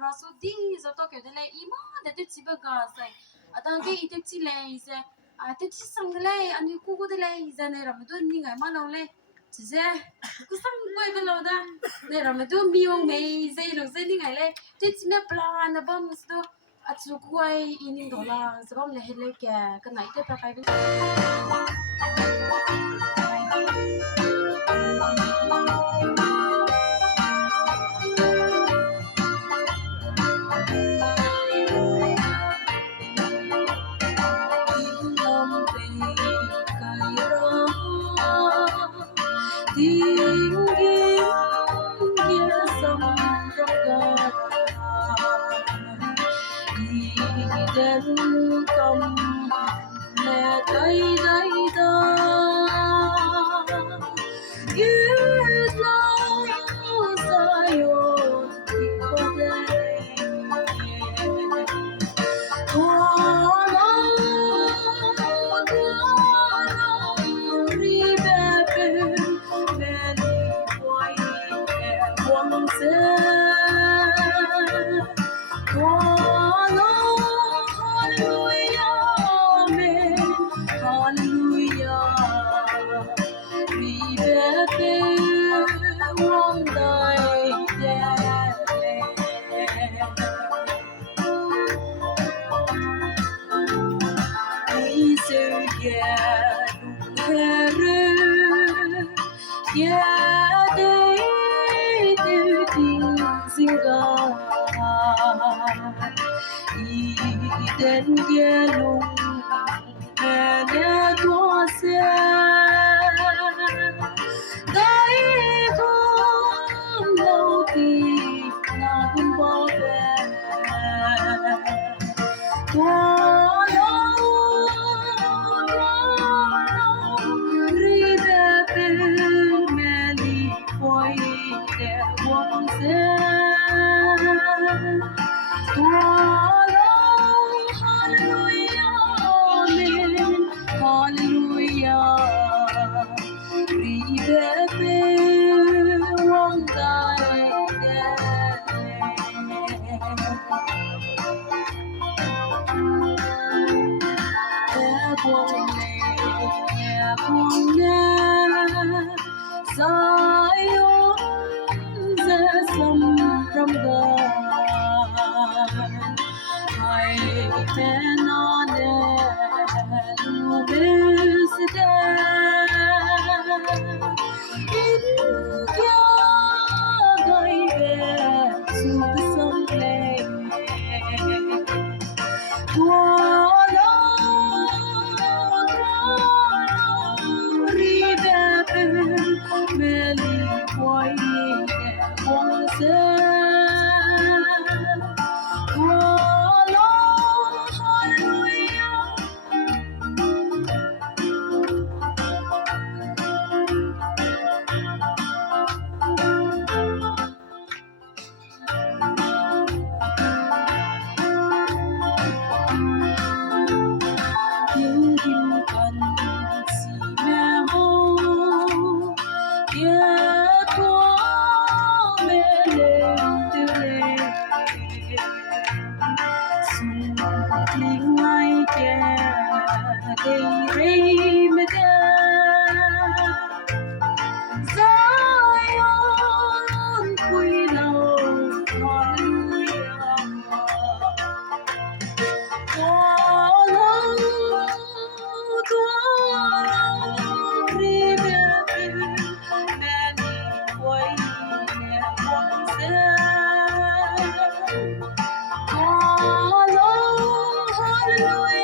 ra so di zo to ke de le ima de tu chi ba ga sai atang ke ite chi le se a te chi sang de le ani ku ku de le za ne ra ma tu ni ngai ma lo le chi se ku sang goi ga lo da ne ra ma tu mi ong me ze lo ze ni ngai le te chi na plan na bam sto a chu kuai ini do la zo bam le he le ke ka nai te pa kai tiếng kiếm kia sông trong cơn đi đến công mẹ cây đây ta biết lâu sai ôn thì có đây quá lâu đi về bên bên quay quăng xe quá lâu hallelujah amen hallelujah đi về bên quăng đời yeah, để từ tình sinh ra đi đến kia lùng mẹ đã thoa xe đấy không lâu thì nào cũng bỏ về quá lâu quay để quăng xe quá lâu hallelujah amen hallelujah đi về bên quăng tay quăng sai ôn ra sông trong gờ hay bé non đè lu bê sẽ in kia gây về sụp sông lên quá lâu đi về bên mẹ đi quay để quăng xe quá lâu hallelujah tiếng kim cần xì mẹ hô kia tua mẹ lên tiêu lên xuân linh ai kia đây rây mẹ kia Zion quy lâu hallelujah quá lâu đi về bên mẹ đi quay mẹ quăng xe quá lâu hallelujah